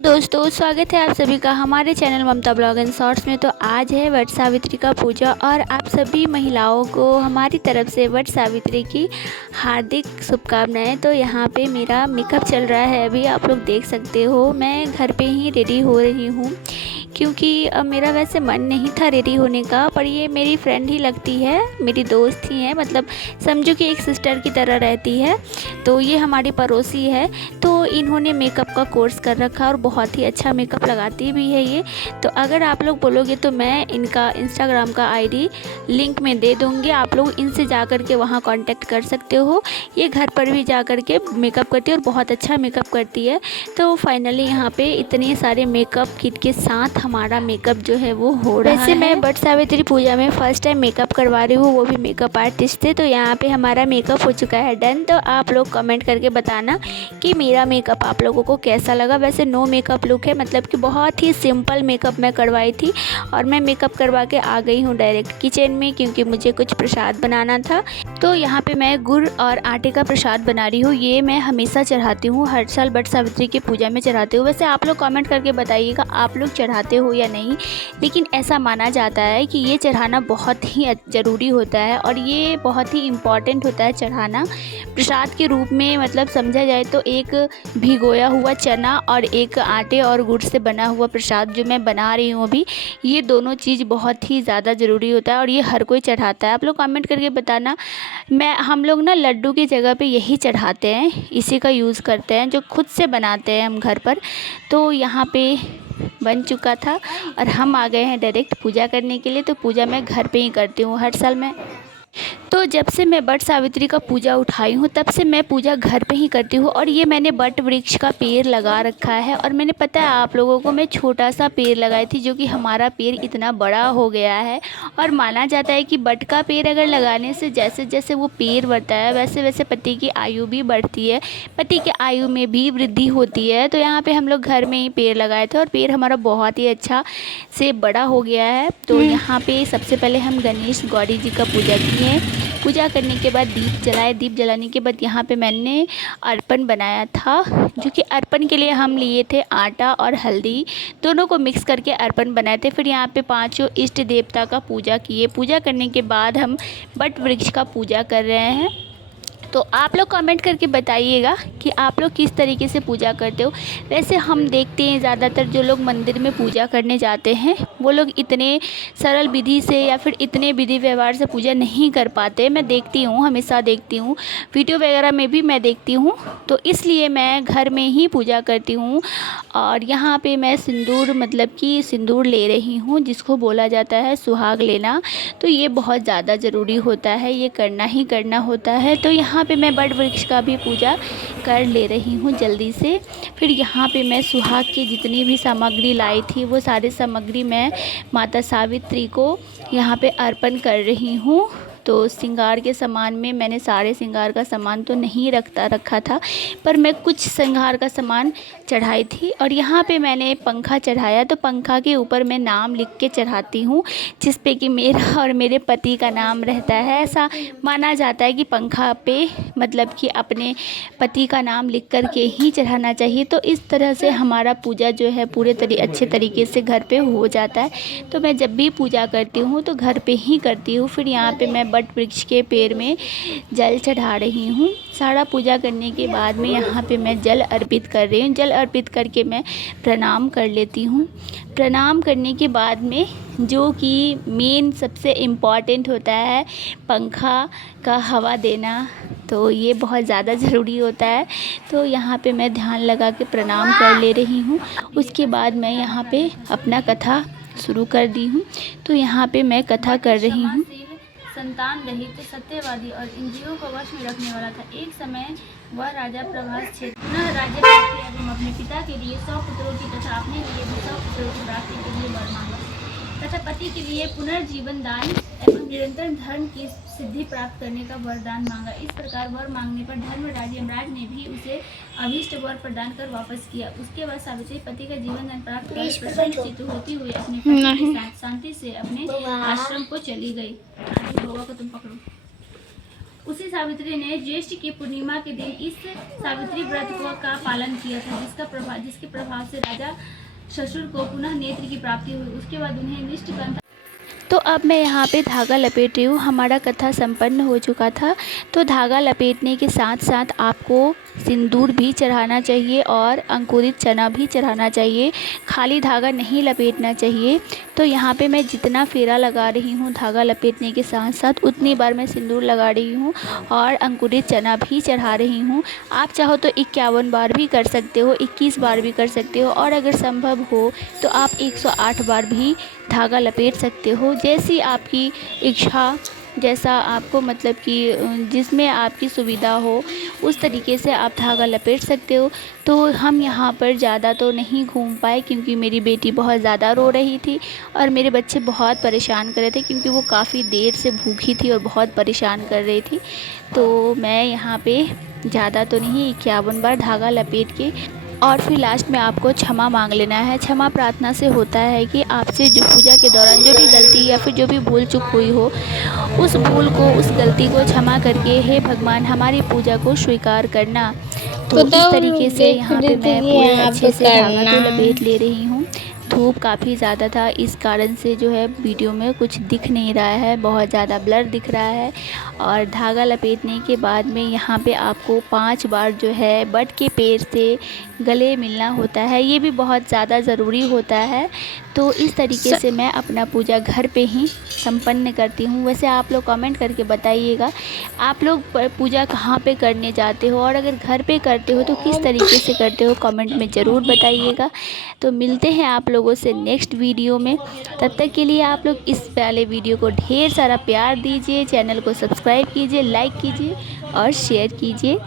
दोस्तों स्वागत है आप सभी का हमारे channel Mamta blog and shorts में। तो आज है वट सावित्री का पूजा और आप सभी महिलाओं को हमारी तरफ से वट सावित्री की हार्दिक शुभकामनाएं। तो यहाँ पे मेरा मेकअप चल रहा है, अभी आप लोग देख सकते हो। मैं घर पे ही रेडी हो रही हूँ क्योंकि अब मेरा वैसे मन नहीं था रेडी होने का, पर ये मेरी फ्रेंड ही लगती है, मेरी दोस्त ही है, मतलब समझो कि एक सिस्टर की तरह रहती है। तो ये हमारी पड़ोसी है, तो इन्होंने मेकअप का कोर्स कर रखा और बहुत ही अच्छा मेकअप लगाती भी है ये। तो अगर आप लोग बोलोगे तो मैं इनका इंस्टाग्राम का आईडी लिंक में दे दूँगी, आप लोग इनसे जा कर के वहाँ कांटेक्ट कर सकते हो। ये घर पर भी जा कर के मेकअप करती है और बहुत अच्छा मेकअप करती है। तो फाइनली यहाँ पे इतने सारे मेकअप किट के साथ हमारा मेकअप जो है वो हो रहा है। वैसे मैं वट सावित्री पूजा में फ़र्स्ट टाइम मेकअप करवा रही हूँ, वो भी मेकअप आर्टिस्ट से। तो यहाँ पे हमारा मेकअप हो चुका है डन। तो आप लोग कमेंट करके बताना कि मेरा मेकअप आप लोगों को कैसा लगा। वैसे नो मेकअप लुक है, मतलब कि बहुत ही सिंपल मेकअप मैं करवाई थी और मैं मेकअप करवा के आ गई हूँ डायरेक्ट किचन में, क्योंकि मुझे कुछ प्रसाद बनाना था। तो यहाँ पे मैं गुड़ और आटे का प्रसाद बना रही हूँ। ये मैं हमेशा चढ़ाती हूँ, हर साल वट सावित्री की पूजा में चढ़ाती हूँ। वैसे आप लोग कमेंट करके बताइएगा आप लोग चढ़ाते हो या नहीं, लेकिन ऐसा माना जाता है कि ये चढ़ाना बहुत ही ज़रूरी होता है और ये बहुत ही इम्पॉर्टेंट होता है चढ़ाना प्रसाद के रूप में। मतलब समझा जाए तो एक भिगोया हुआ चना और एक आटे और गुड़ से बना हुआ प्रसाद जो मैं बना रही हूँ अभी, ये दोनों चीज़ बहुत ही ज़्यादा ज़रूरी होता है और ये हर कोई चढ़ाता है। आप लोग कमेंट करके बताना। हम लोग ना लड्डू की जगह पे यही चढ़ाते हैं, इसी का यूज़ करते हैं जो खुद से बनाते हैं हम घर पर। तो यहाँ पे बन चुका था और हम आ गए हैं डायरेक्ट पूजा करने के लिए। तो पूजा मैं घर पे ही करती हूँ हर साल मैं। तो जब से मैं वट सावित्री का पूजा उठाई हूँ तब से मैं पूजा घर पे ही करती हूँ। और ये मैंने वट वृक्ष का पेड़ लगा रखा है और मैंने पता है आप लोगों को, मैं छोटा सा पेड़ लगाई थी जो कि हमारा पेड़ इतना बड़ा हो गया है। और माना जाता है कि वट का पेड़ अगर लगाने से जैसे जैसे वो पेड़ बढ़ता है वैसे वैसे पति की आयु भी बढ़ती है, पति की आयु में भी वृद्धि होती है। तो यहाँ पे हम लोग घर में ही पेड़ लगाए थे और पेड़ हमारा बहुत ही अच्छा से बड़ा हो गया है। तो यहाँ पे सबसे पहले हम गणेश गौरी जी का पूजा किए। पूजा करने के बाद दीप जलाए, दीप जलाने के बाद यहाँ पे मैंने अर्पण बनाया था, जो कि अर्पण के लिए हम लिए थे आटा और हल्दी, दोनों को मिक्स करके अर्पण बनाए थे। फिर यहाँ पे पांचों इष्ट देवता का पूजा किए। पूजा करने के बाद हम वट वृक्ष का पूजा कर रहे हैं। तो आप लोग कमेंट करके बताइएगा कि आप लोग किस तरीके से पूजा करते हो। वैसे हम देखते हैं ज़्यादातर जो लोग मंदिर में पूजा करने जाते हैं वो लोग इतने सरल विधि से या फिर इतने विधि व्यवहार से पूजा नहीं कर पाते। मैं देखती हूँ, हमेशा देखती हूँ, वीडियो वगैरह में भी मैं देखती हूँ। तो इसलिए मैं घर में ही पूजा करती हूँ। और यहाँ पे मैं सिंदूर, मतलब कि सिंदूर ले रही हूँ, जिसको बोला जाता है सुहाग लेना। तो ये बहुत ज़्यादा ज़रूरी होता है, ये करना ही करना होता है। तो यहाँ पे मैं वट वृक्ष का भी पूजा कर ले रही हूँ जल्दी से। फिर यहाँ पे मैं सुहाग की जितनी भी सामग्री लाई थी वो सारी सामग्री मैं माता सावित्री को यहाँ पे अर्पण कर रही हूँ। तो श्रृंगार के सामान में मैंने सारे श्रृंगार का सामान तो नहीं रखा था, पर मैं कुछ श्रृंगार का सामान चढ़ाई थी। और यहाँ पे मैंने पंखा चढ़ाया, तो पंखा के ऊपर मैं नाम लिख के चढ़ाती हूँ, जिस पे कि मेरा और मेरे पति का नाम रहता है। ऐसा माना जाता है कि पंखा पे मतलब कि अपने पति का नाम लिख कर के ही चढ़ाना चाहिए। तो इस तरह से हमारा पूजा जो है पूरे अच्छे तरीके से घर पे हो जाता है। तो मैं जब भी पूजा करती हूँ तो घर पे ही करती हूँ। फिर यहाँ पे मैं वट वृक्ष के पेड़ में जल चढ़ा रही हूँ। सारा पूजा करने के बाद में यहाँ पे मैं जल अर्पित कर रही हूँ। जल अर्पित करके मैं प्रणाम कर लेती हूँ। प्रणाम करने के बाद में जो कि मेन सबसे इम्पॉर्टेंट होता है पंखा का हवा देना, तो ये बहुत ज़्यादा ज़रूरी होता है। तो यहाँ पे मैं ध्यान लगा के प्रणाम कर ले रही हूँ। उसके बाद मैं यहाँ पे अपना कथा शुरू कर दी हूँ। तो यहाँ पे मैं कथा कर रही हूँ। संतान रहित, सत्यवादी और इंद्रियों को वश में रखने वाला था। एक समय वह राजा प्रभास क्षेत्र पुनः राज्य प्राप्ति एवं अपने पिता के लिए 100 पुत्रों की तथा अपने लिए भी 100 पुत्रों की प्राप्ति के लिए वर मांगा तथा पति के लिए पुनर्जीवन दान एवं निरंतर धर्म की सिद्धि प्राप्त करने का वरदान मांगा। इस प्रकार वर मांगने पर धर्मराज यमराज ने भी उसे अभीष्ट वर प्रदान कर वापस किया। उसके बाद सावित्री पति का जीवन दान प्राप्त कर प्रसन्नचित्त होती हुई अपने पति के साथ शांति से अपने आश्रम को चली गई। बाबा को तुम पकड़ो। उसी सावित्री ने ज्येष्ठ की पूर्णिमा के दिन इस सावित्री व्रत का पालन किया था, जिसके प्रभाव से राजा ससुर को पुनः नेत्र की प्राप्ति हुई। उसके बाद उन्हें निष्ठकंठ। तो अब मैं यहाँ पे धागा लपेट रही हूँ। हमारा कथा संपन्न हो चुका था। तो धागा लपेटने के साथ साथ आपको सिंदूर भी चढ़ाना चाहिए और अंकुरित चना भी चढ़ाना चाहिए, खाली धागा नहीं लपेटना चाहिए। तो यहाँ पे मैं जितना फेरा लगा रही हूँ धागा लपेटने के साथ साथ उतनी बार मैं सिंदूर लगा रही हूँ और अंकुरित चना भी चढ़ा रही हूँ। आप चाहो तो 51 बार भी कर सकते हो, 21 बार भी कर सकते हो, और अगर संभव हो तो आप 108 बार भी धागा लपेट सकते हो। जैसी आपकी इच्छा, जैसा आपको मतलब कि जिसमें आपकी सुविधा हो उस तरीके से आप धागा लपेट सकते हो। तो हम यहाँ पर ज़्यादा तो नहीं घूम पाए क्योंकि मेरी बेटी बहुत ज़्यादा रो रही थी और मेरे बच्चे बहुत परेशान कर रहे थे क्योंकि वो काफ़ी देर से भूखी थी और बहुत परेशान कर रही थी। तो मैं यहाँ पे ज़्यादा तो नहीं 51 बार धागा लपेट के और फिर लास्ट में आपको क्षमा मांग लेना है। क्षमा प्रार्थना से होता है कि आपसे जो पूजा के दौरान जो भी गलती या फिर जो भी भूल चूक हुई हो उस भूल को, उस गलती को क्षमा करके हे भगवान हमारी पूजा को स्वीकार करना। तो इस तरीके से यहाँ पे मैं पूरे अच्छे से धागा तो लपेट ले रही हूँ। धूप काफ़ी ज़्यादा था, इस कारण से जो है वीडियो में कुछ दिख नहीं रहा है, बहुत ज़्यादा ब्लर दिख रहा है। और धागा लपेटने के बाद में यहाँ पे आपको 5 बार जो है बट के पेड़ से गले मिलना होता है, ये भी बहुत ज़्यादा ज़रूरी होता है। तो इस तरीके से मैं अपना पूजा घर पे ही संपन्न करती हूँ। वैसे आप लोग कमेंट करके बताइएगा आप लोग पूजा कहाँ पे करने जाते हो, और अगर घर पे करते हो तो किस तरीके से करते हो, कमेंट में ज़रूर बताइएगा। तो मिलते हैं आप लोगों से नेक्स्ट वीडियो में। तब तक के लिए आप लोग इस वाले वीडियो को ढेर सारा प्यार दीजिए, चैनल को सब्सक्राइब कीजिए, लाइक कीजिए और शेयर कीजिए।